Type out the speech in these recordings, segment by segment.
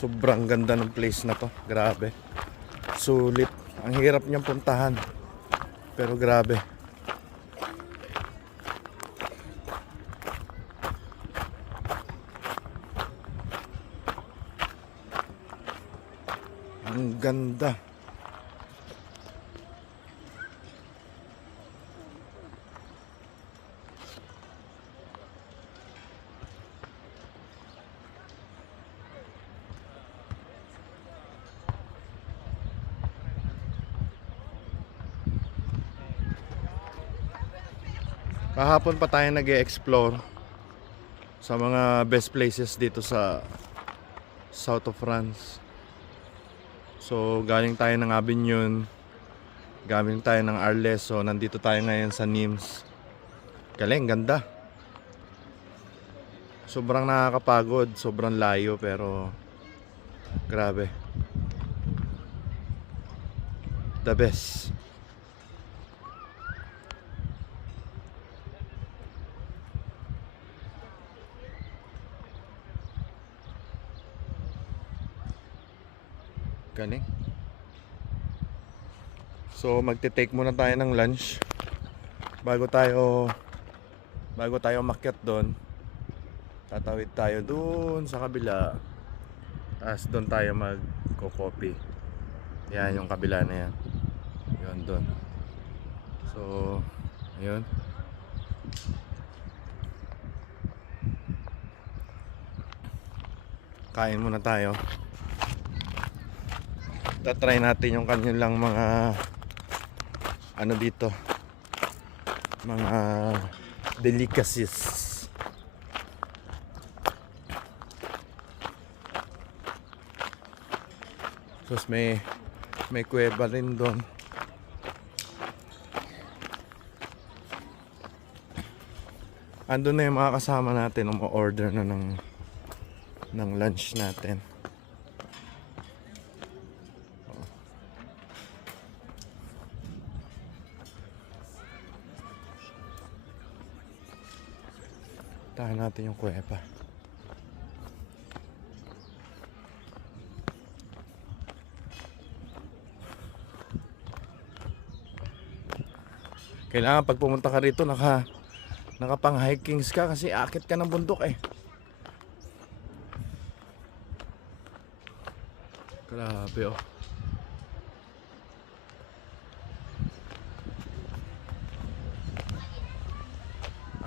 Sobrang ganda ng place na to. Grabe. Sulit. Ang hirap niyang puntahan. Pero grabe. Ang ganda. Kahapon pa tayo nag-e-explore sa mga best places dito sa South of France. So galing tayo ng Avignon, galing tayo ng Arles. So nandito tayo ngayon sa Nimes. Galing, ganda. Sobrang nakakapagod, sobrang layo pero grabe. The best. Galing. So magte-take muna tayo ng lunch bago tayo makyat doon. Tatawid tayo doon sa kabila. Tapos doon tayo magko-coffee. Yan yung kabila na yan. Yun doon. So ayun. Kain muna tayo. Tatry natin yung kanilang mga ano dito, mga delicacies. Tapos may kuweba rin doon. Andun na yung mga kasama natin, umu-order na ng lunch natin. Tahan natin yung kuweba. Kailangan pag pumunta ka rito nakapang hikings ka kasi akit ka ng bundok eh. Grabe oh.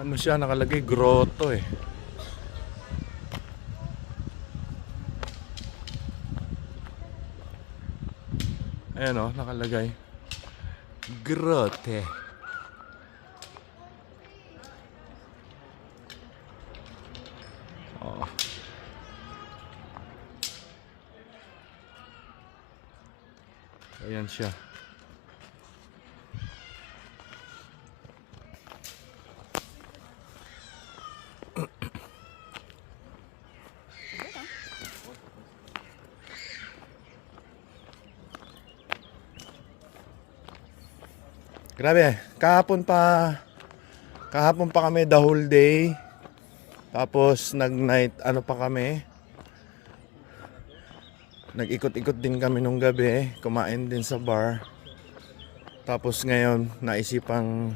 Ano siya, nakalagay grotto eh. Ayan o, nakalagay grotte. Oh. Ayan siya. Grabe, kahapon pa kami the whole day. Tapos nag-night ano pa kami. Nag-ikot-ikot din kami nung gabi, kumain din sa bar. Tapos ngayon naisipang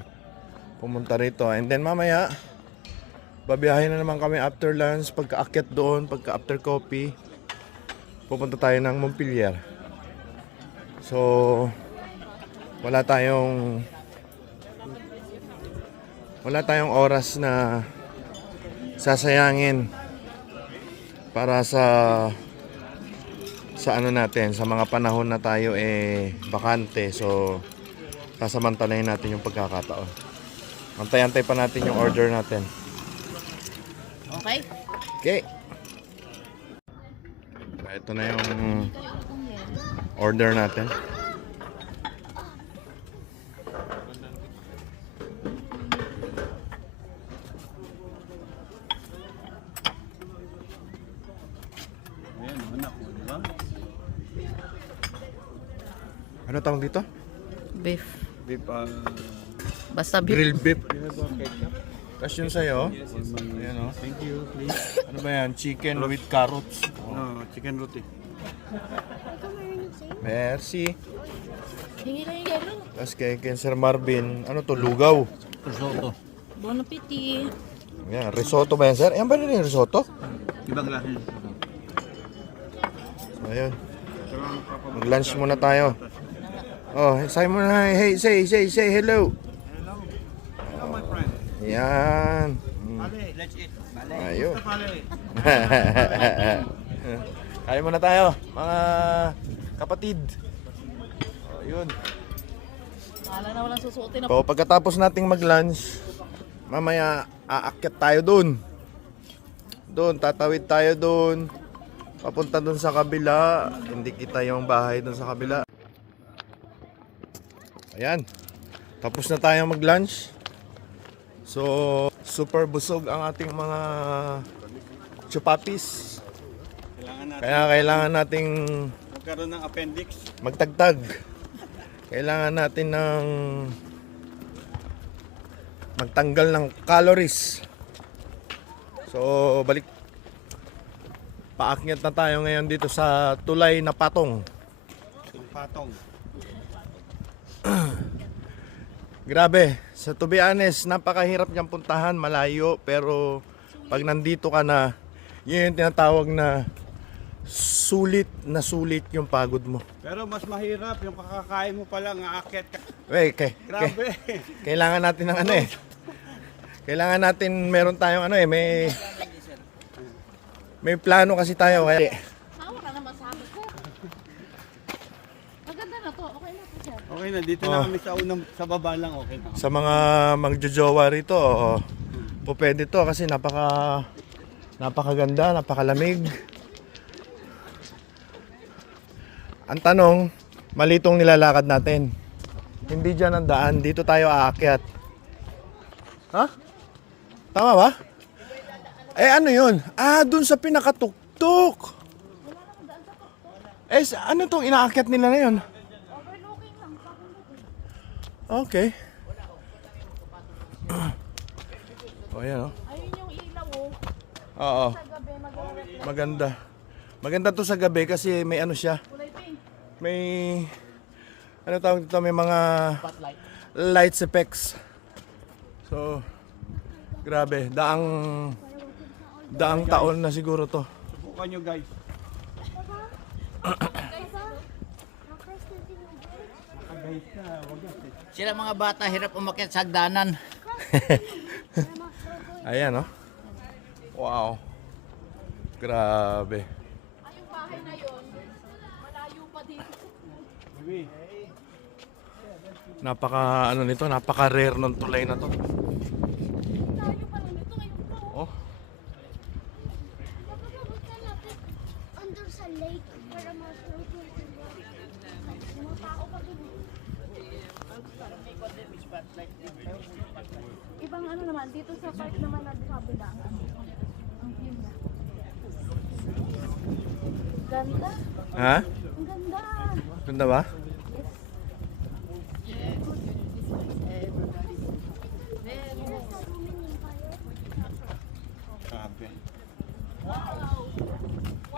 pumunta rito. And then mamaya babiyahin na naman kami after lunch, pagka-akyat doon, pagka-after coffee. Pupunta tayo ng Montpellier. So wala tayong oras na sasayangin para sa ano natin, sa mga panahon na tayo bakante. So sasamantalahin natin yung pagkakataon. Antay-antay pa natin yung order natin. Okay. Okay. So, ito na yung order natin. Ano tawag dito? Beef. Beef, Basta beef. grilled beef. Tapos yun sa'yo. Yes, yes. Ayan o. Thank you, please. Ano ba yan? Chicken with carrots. No, Chicken roti. Merci. Hingi lang yung yelo. Tapos kay Sir Marvin, ano to, lugaw. Risotto. Bon appetit. Yan, risotto ba yan, sir? Yan ba rin yung risotto? Ibang klase. So, ayun. Mag-lunch muna tayo. Oh, say mo na, hey, say hello. Hello, my friend. Yan. Let's eat. Ayun. Pale. Kain muna tayo, mga kapatid. Oh, yun. Wala na walang susuotin na. So, pagkatapos nating mag-lunch, mamaya aakyat tayo dun. Doon, tatawid tayo dun. Papunta dun sa kabila. Hindi kita yung bahay dun sa kabila. Ayan. Tapos na tayo mag-lunch. So, super busog ang ating mga chupapis. Kaya kailangan nating Magkaroon ng appendix. magtagtag. Kailangan natin ng magtanggal ng calories. So, balik. Paakyat na tayo ngayon dito sa tulay na patong. Patong. Grabe, sa to be honest, napakahirap niyang puntahan, malayo, pero pag nandito ka na, yun yung tinatawag na sulit yung pagod mo. Pero mas mahirap yung kakakain mo pa lang, aakyat ka. Grabe. Grabe. Kailangan natin ng ano eh. Kailangan natin, meron tayong ano eh, may plano kasi tayo. Kaya, Hawa ka naman sa akin, sir. Maganda na to. Okay na to, sir. Okay na, dito na kami sa unang, sa baba lang, okay na. sa mga magjojowa rito, po pwede to kasi napakaganda, napakalamig. Ang tanong, malitong nilalakad natin. Hindi dyan ang daan, dito tayo aakyat. Ha? Tama ba? Eh ano yun? Ah, dun sa pinakatuktok. Eh, ano tong inaakyat nila na yun? Okay. Oh, yan oh. Ayun yung ilaw, oh. Oo. Sa gabi, mag-work. Maganda. Maganda to sa gabi kasi may ano siya. Kulay pink. May ano tawag dito, may mga lights effects. So grabe, daang taon na siguro to. Subukan nyo guys. Guys na, wag na. Sila mga bata hirap umakyat sa hagdanan. Ayan oh. Wow. Grabe. Ay, yung bahay na yun, malayo pa dito. Uy, Napaka ano nito, napaka rare ng tulay na to. Malayo pa lang ito, ngayon pa, oh. Oh. Papunta natin under sa lake para ma-float yung mga tao pa dun. Ibang ano naman, dito sa park naman na kabila. Ang view niya. Ganda. Ha? Ang ganda. Ganda ba? grabe.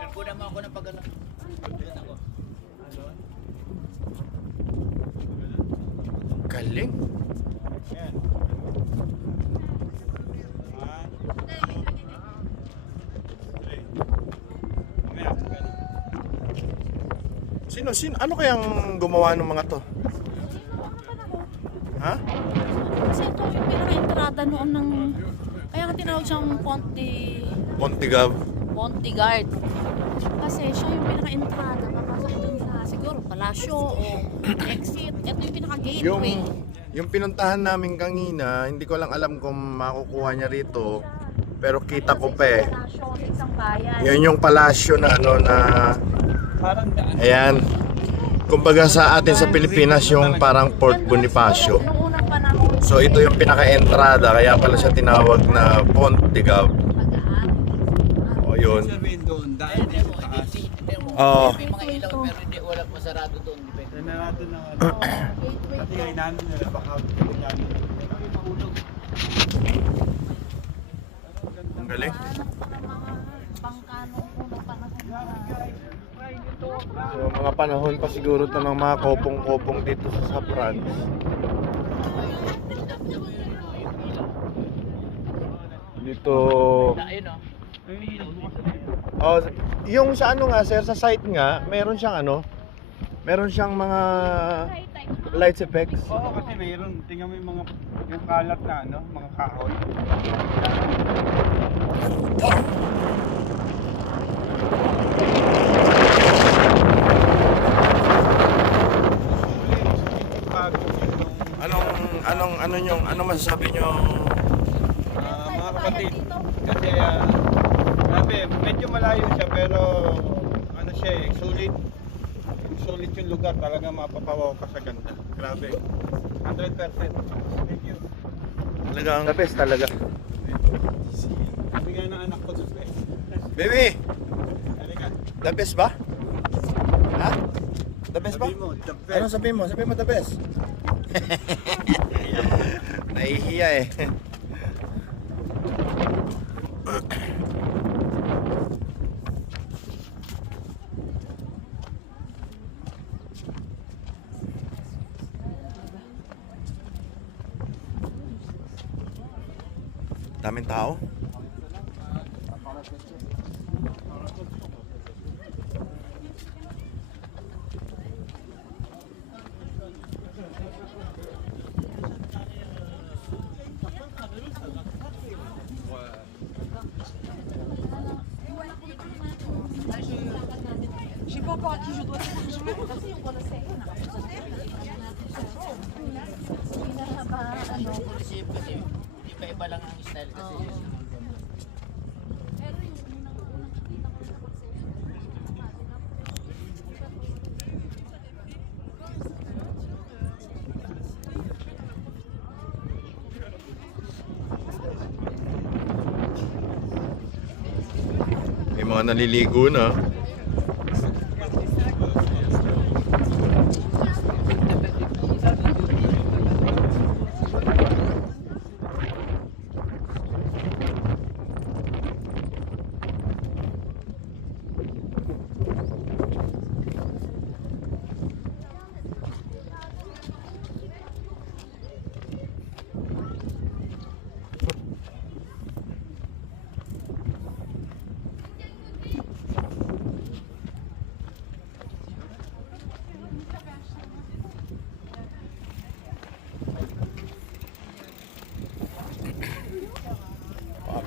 Kunan mo ako ng pag-ano. Galing. Ayan. One. Three. Mamaya, ganun. Sino ano kayang gumawa ng mga to? Ha? Kasi ito yung pinaka-entrada noon ng... Kaya nga tinawag siyang Pontigab. Pontigard. Kasi siya yung pinaka-entrada. Papasok dun sa siguro palasyo o exit. Ito yung pinaka-gateway. Yung pinuntahan namin kanina, hindi ko lang alam kung makukuha niya rito. Pero kita ko pa eh. Palasyo sa isang bayan. Yun yung palasyo na ano na... Parang daan. Ayan. Kumbaga sa atin sa Pilipinas yung parang Port Bonifacio. Yung unang panahon. So ito yung pinaka-entrada, kaya pala siya tinawag na Pontigab. Magaan. O yun. Sabihin doon, daan din sa taas. Oo. May mga ilaw pero hindi walang masarado doon. Depende. Yan na natin ng ano. Gateway Kasi to. ngayon namin nila, baka yan. Mahulog. Ang galing. Hanap pa ng mga bangka nung unang panahon. So mga panahon pa siguro to ng mga kopong-kopong dito sa France. Dito Ayun o. oh, yung sa ano nga sir, sa site nga, meron siyang ano, meron siyang mga lights effects. Oo, kasi mayroon. Tingnan mo yung kalat na ano, mga kahoy. Anong masasabi nyo? Mga kapatid, kasi grabe, medyo malayo siya pero ano siya eh, sulit. Sulit yung lugar, talaga mapapawaw ka sa ganda. Grabe. 100%. Thank you. Talagang the best talaga. Sabi nga ng anak ko doon eh. Baby, Halika. the best ba? Ha? The best ba? Sabi mo, the best. Ano sabi mo? Sabi mo the best. Nahihiya eh. Daming tao. Kasi iba-iba lang ang style kasi. May mga naliligo na.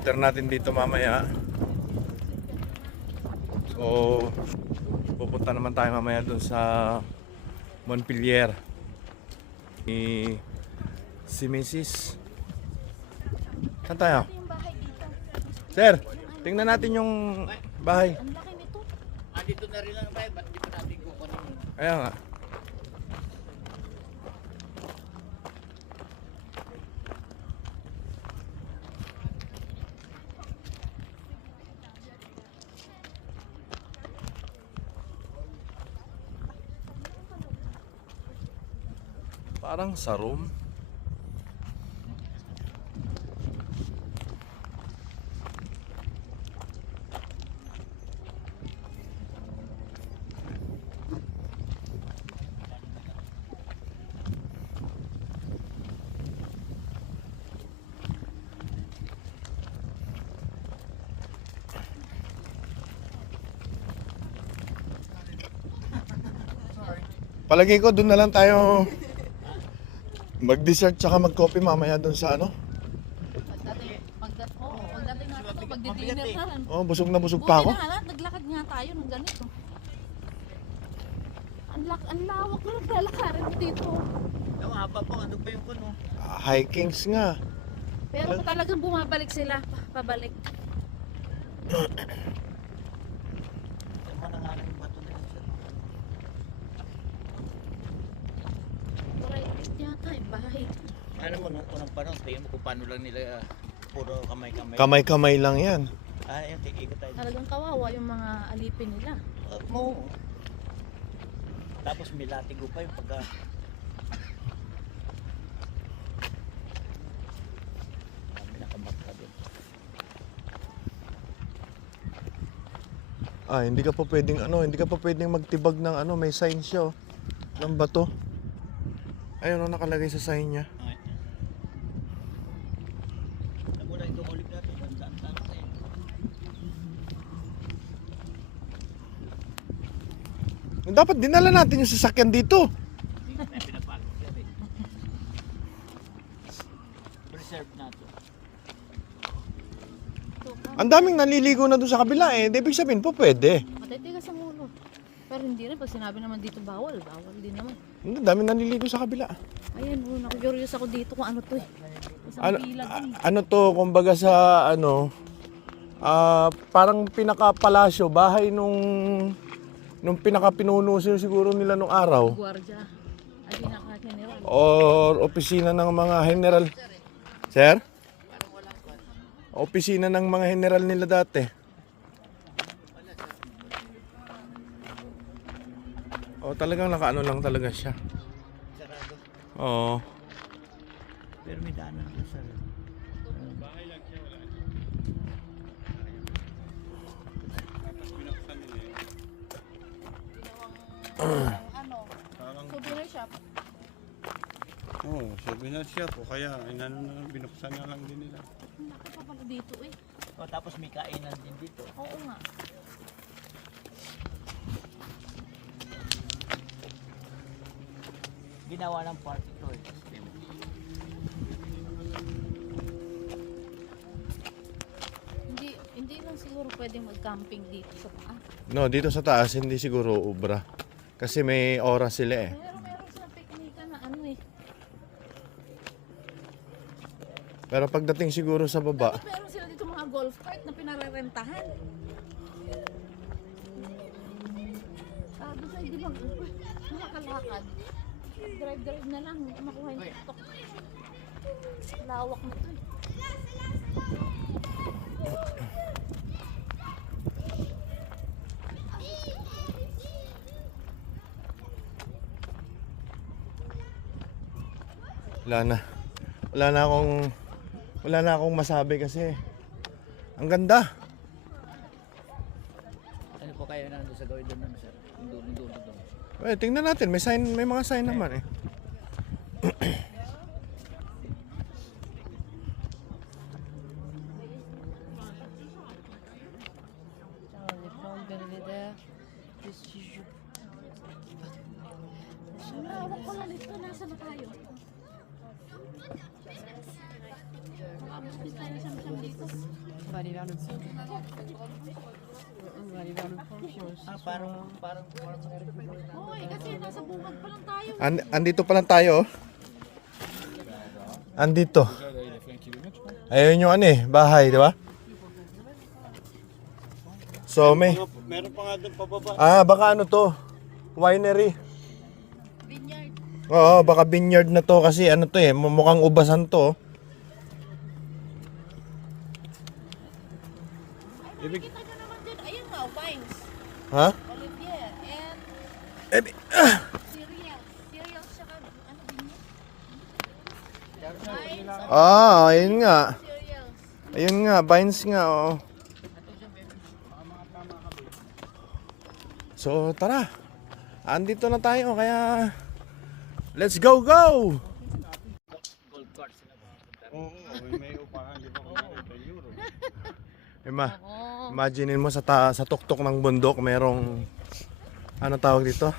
After natin dito mamaya, so pupunta naman tayo mamaya dun sa Montpellier si Mrs. Saan tayo? Yung bahay dito. Sir, tingnan natin yung bahay. Ang laki nito. Dito na rin lang tayo, ba't di pa natin kukunin? Kaya nga. Parang sa room. Palagi ko doon na lang tayo mag-dessert tsaka mag-coffee mamaya doon sa ano. Pagdating natin ito, magdi-dinner na lang. Oh, busog na busog pa ako. Buti na, naglakad nga tayo ng ganito. Ang lawak na naglalakarin mo dito. Ang haba po, ano pa yung kuno? Hikings nga. Pero kung talagang bumabalik sila, pabalik. Tama na nga lang yung bato na yun, sir. Private yata yung bahay. Ano mo, nung unang panahon, tingin mo kung paano lang nila puro kamay-kamay. Kamay-kamay lang yan. Ayun, tigil tayo. Talagang kawawa yung mga alipin nila. Mo. Tapos may latigo pa yung pagka... Kami nakamat ka din. Ah, hindi ka pa pwedeng hindi ka pa pwedeng magtibag ng may sign siya oh. Ng bato. Ayun nakalagay sa sign niya. Okay. Namula itong ulit natin. Saan tayo? Dapat dinala natin yung sasakyan dito. May pinapalo. Preserve natin. Ang daming naliligo na doon sa kabila ibig sabihin po pwede. Matitigas ang ulo. Pero hindi rin, pag sinabi naman dito bawal din naman. Ang daming naliligo sa kabila. Ayan, curious ako dito kung ano to eh. Isang Ano, bilag eh. ano to, kumbaga sa parang pinaka-palasyo, bahay nung pinaka-pinuno siguro nila nung araw. Guardia. Ay, pinaka-general. Or opisina ng mga general. Sir? Opisina ng mga general nila dati. Talagang nakaano lang talaga siya. Sarado. Oo. Pero may daanan na sa Bahay lang siya, wala. Tapos binuksan nila eh. Ano, Parang, souvenir shop. souvenir shop o kaya binuksan na lang din nila. Laki pa pala dito eh. Oh, tapos may kainan din dito. Oo nga. Ginawa ng party to eh. Hindi lang siguro pwedeng mag-camping dito sa taas. No, dito sa taas hindi siguro ubra. Kasi may oras sila eh. Pero meron silang picnic na ano eh. Pero pagdating siguro sa baba, Dapat meron sila dito mga golf cart na pinarerentahan. Sabi sa hindi makakalakad. Drive na lang, makuha yung TikTok. Lawak na to eh. wala na akong masabi kasi ang ganda. Ano po kayo nandun sa gawin doon sir? Doon. Tingnan natin, may mga sign naman eh. Lawak pala nito, nasa na tayo? Makabos din tayo siyam-siyam dito. On va aller vers le pont. On va aller vers le pont, puis on Ah, parang Hoy, kasi nasa bungad pa lang tayo. Andito pa lang tayo oh. Andito. Ayun yung bahay, di ba? So Meron pa nga doon pababa. baka to? Winery. Vineyard. Oo, baka vineyard na to kasi to mukhang ubasan to. Ay, makikita nyo naman din. Ayun nga, vines. Ha? Olivier. And cereals. Saka, ano din yun? Vines. Ayun nga. Cereals. Ayun nga, vines nga oh. So, tara. Andito na tayo kaya let's go! gold card sila. Oo, may upahan. Di ba kung euro? Imaginein mo sa tuktok ng bundok merong tawag dito?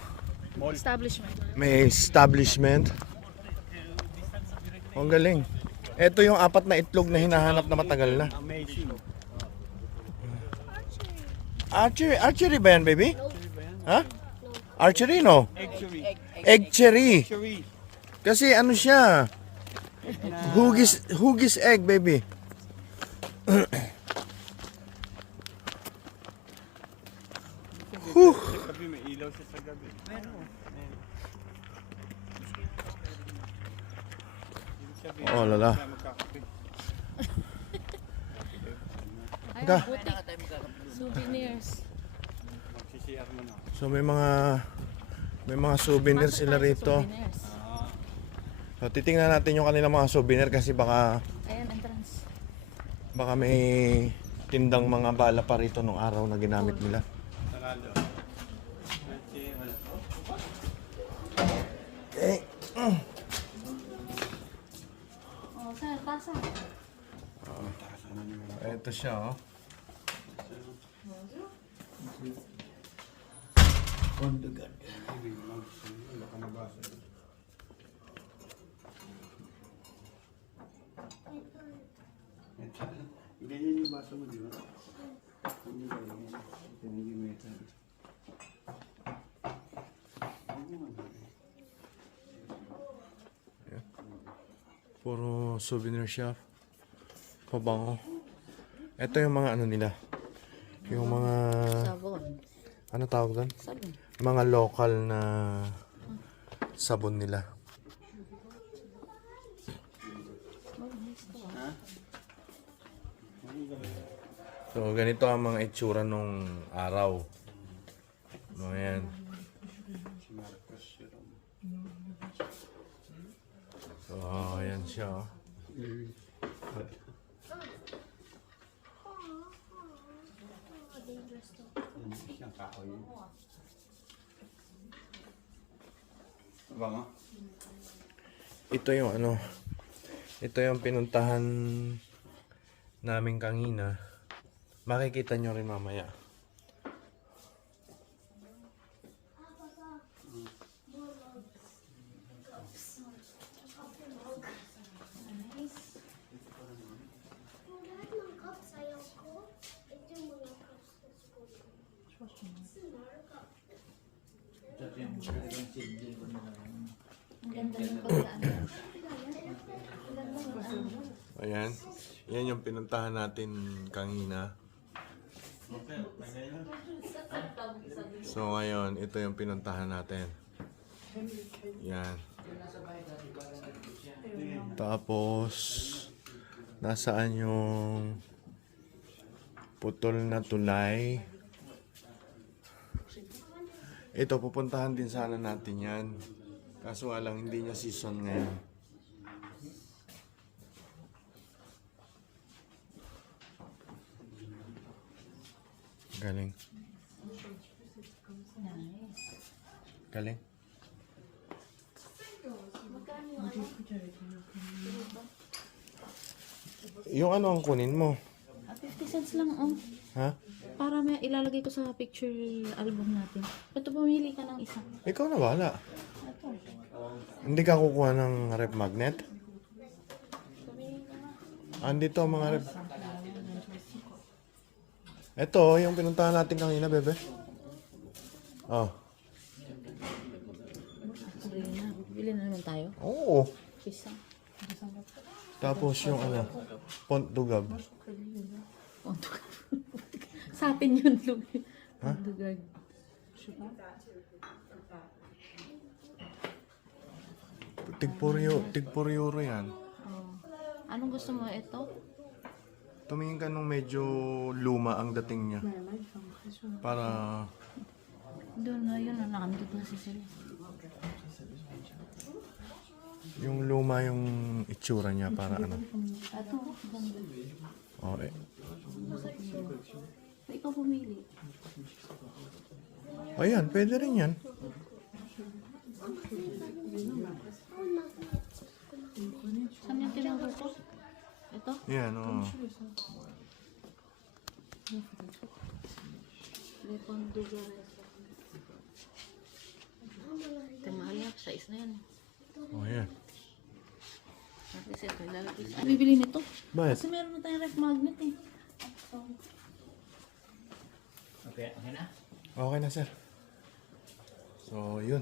Establishment. May establishment. Ang galing. Ito yung 4 na itlog na hinahanap na matagal na. Amazing. Archery ba yan, baby? Ha? Archery, no? Actually. Egg-cherry. Actually. Kasi siya? Hugis egg, baby. Sabi may ilaw siya sa gabi. Oh, lala. Magkakape. Ay, Ka. butik. Souvenirs. Magsisiyar mo na. So may mga souvenir Pasok sila tayo sa rito. souvenirs. So titingnan natin yung kanilang mga souvenir kasi baka Ayan, entrance. may tindang mga bala pa rito nung araw na ginamit nila. siya, oh. Kondugan. Ganyan yung baso mo, di ba? Hindi ba yan? Hindi mo ito. Puro souvenir shop. Pabango. Ito yung mga ano nila. Yung mga... Sabon. Ano tawag doon? Sabon. Mga local na sabon nila. So, ganito ang mga itsura nung araw. No, yan. So, ayan siya. Oh. Bango? Ito yung ano, ito yung pinuntahan namin kanina. Makikita nyo rin mamaya. Yung lahat ng cups ayaw ko. Ito yung mga cups sa school. Ang ganda ng pagkaan. Ayan. Yan yung pinuntahan natin kanina. So ngayon, ito yung pinuntahan natin. Yan. Tapos, nasaan yung putol na tulay? Ito, pupuntahan din sana natin yan. Kaso nga lang, hindi niya season ngayon. Galing. Galing. Yung ano ang kunin mo? 50 cents lang, oh. Ha? Para may ilalagay ko sa picture album natin. Ito, pumili ka ng isa. Ikaw na bahala. Ito. Hindi ka kukuha ng rep magnet? Andito ang mga rep. Ito, yung pinuntahan natin kanina, bebe. Oh. Sorry na. Bili na naman tayo. Oo. Isa. Tapos yung ano, Pont Dugab. Sa atin yun, Lugi. Ha? Dugag. Tig 4 euro yan. Oh. Anong gusto mo? Ito? Tumingin ka nung medyo luma ang dating niya. Para, Doon na yun. Nakandito na si Sel. yung luma yung itsura niya para ano. Ito. Ganda. Oh, eh. Ikaw pumili. Ayan, pwede rin yan. Saan yung tinawag ko? Ito? Yan, oh. Lepon Dugag. Ito mahal yan. Size na yan. Oh, yan. At least ito. Ilalagay sa... Bibili nito. Bakit? Kasi meron na tayong ref magnet eh. Okay, okay na? Okay na, sir. So, yun.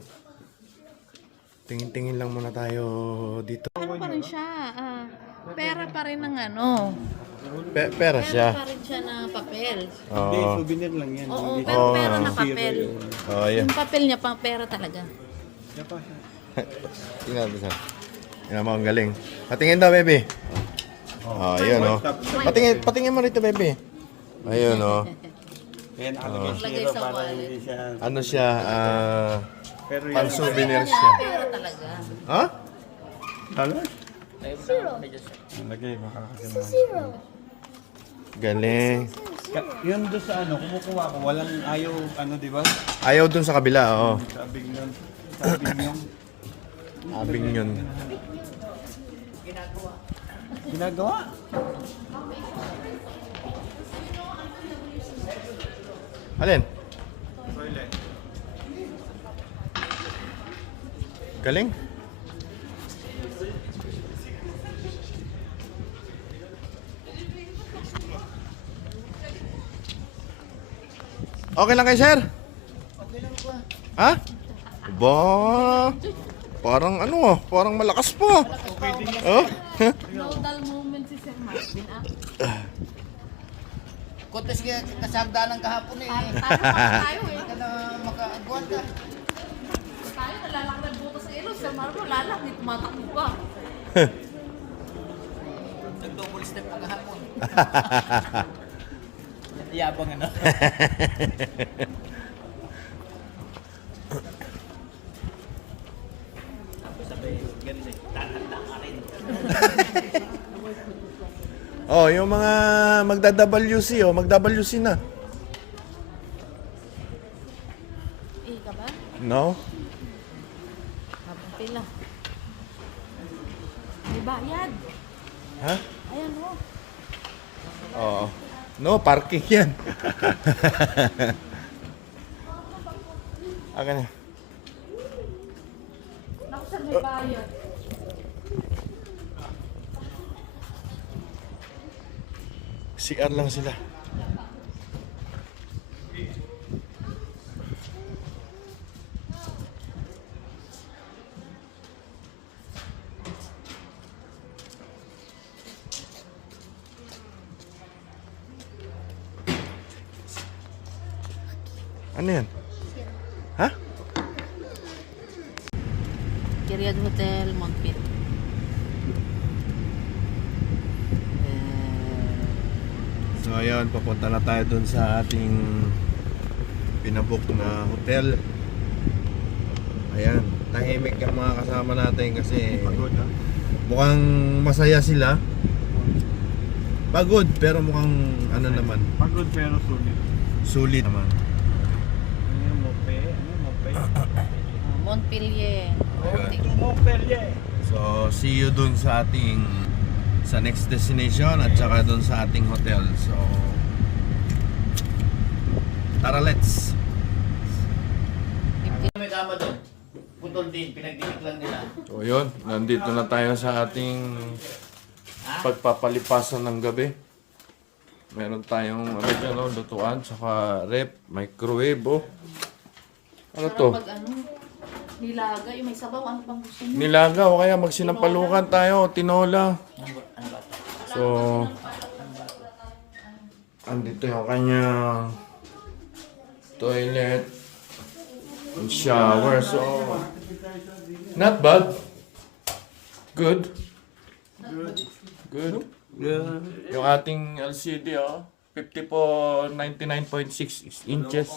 Tingin-tingin lang muna tayo dito. Ano pa rin siya? Pera pa rin ng ano. Pera Pera siya. pa rin siya na papel. Hindi, Oo. souvenir lang yan. Oo, Hindi pero Oo. pera na papel. Oh, yan. Yung papel niya pang pera talaga. siya pa siya. Tingnan natin, sir. Tingnan mo, ang galing. Patingin daw, baby. Oh, yun, oh. Patingin mo rito, baby. Ayun, oh. Kaya nakalagay Lagay zero sa para wallet. hindi siya... Ano siya, Pero pang yan. souvenir siya. Pera talaga. Ha? Talo? Zero. Lagay, baka kasi Zero. Galing. Yun doon sa ano, kumukuha ko, walang ayaw, ano, di ba? Ayaw dun sa kabila, oh. Sabing nun. Sabing yung... Abing yun. Ginagawa? Alin? Toilet. Galing? Okay lang kay sir? Okay lang po. Ha? Ba, parang ano ah, parang malakas pa. Oh? Nodal moment si Sir Marvin. Kontes kasagda ng kahapon eh. Tayo eh. Hindi ka na makaagwan ka. Tayo nalalakad bukas sa ilong. Sir Marvin, lalang. Di tumatakbo pa. Nag-double step pa kahapon. Yabang ano. Tapos sabi, ganun eh. Tatanda ka rin. Oh, yung mga magda-WC oh, mag-WC na. Ka ba? No? Habang pila. May bayad. Ha? Ayan o. Oo. No, parking yan. Akin na. Naku sir, may bayad. CR lang sila. Ano yan? Ha? Kiriad Hotel, Montpit. So ayun, papunta na tayo dun sa ating pinabook na hotel. Ayan, tahimik ang mga kasama natin kasi Pagod ha? mukhang masaya sila. Pagod pero mukhang ano naman, Pagod pero sulit. sulit naman. Ano yung mope? Ano yung mope? Montpellier. Ayun. Mope yeah. So see you dun sa ating sa next destination at saka dun sa ating hotel. So tara, let's. May kama doon. Putol din, pinagdidik lang nila. So yun, nandito na tayo sa ating pagpapalipasan ng gabi. Meron tayong ano dyan, no, lutuan, saka rep, microwave, oh. Ano to? Pag ano, nilaga, yung may sabaw, ano pang gusto mo? Nilaga o kaya magsinampalukan tayo, tinola. Ano ba ito? So, andito yung kanyang toilet and shower. So, not bad. Good. Good. Yeah. Yung ating LCD, oh, 5499.6 inches.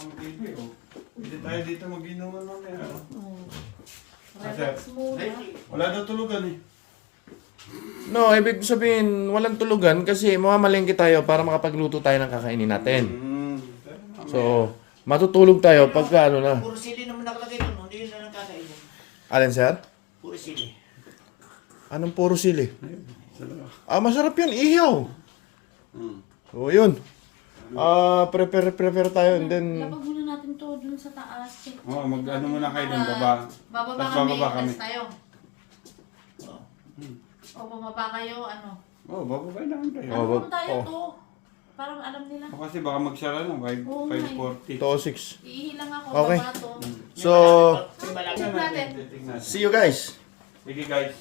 Hindi tayo dito mag-inuman mamaya. Relax muna. Wala daw tulugan eh. No, ibig sabihin, walang tulugan kasi mamamalengke tayo para makapagluto tayo ng kakainin natin. So, matutulog tayo pagka ano na. Puro sili naman nakalagay doon. Hindi yun na lang kakainin. Alin, sir? Puro sili. Anong puro sili? Ah, masarap yan, ihaw. So, yun. Prepare tayo and then... Lapag muna natin to dun sa taas. Check. Oo, mag-ano muna kayo doon, baba. Bababa Tapos kami, bababa kami. alis tayo. O bumaba kayo, ano. Oo, bababay lang kayo. Oh, Ano tayo oh. to? Parang alam nila. O kasi baka magsara na, Oo, 5:40. 206. Iihilang ako, Okay. baba to. So, Check natin. Tingnan. see you guys. Sige guys.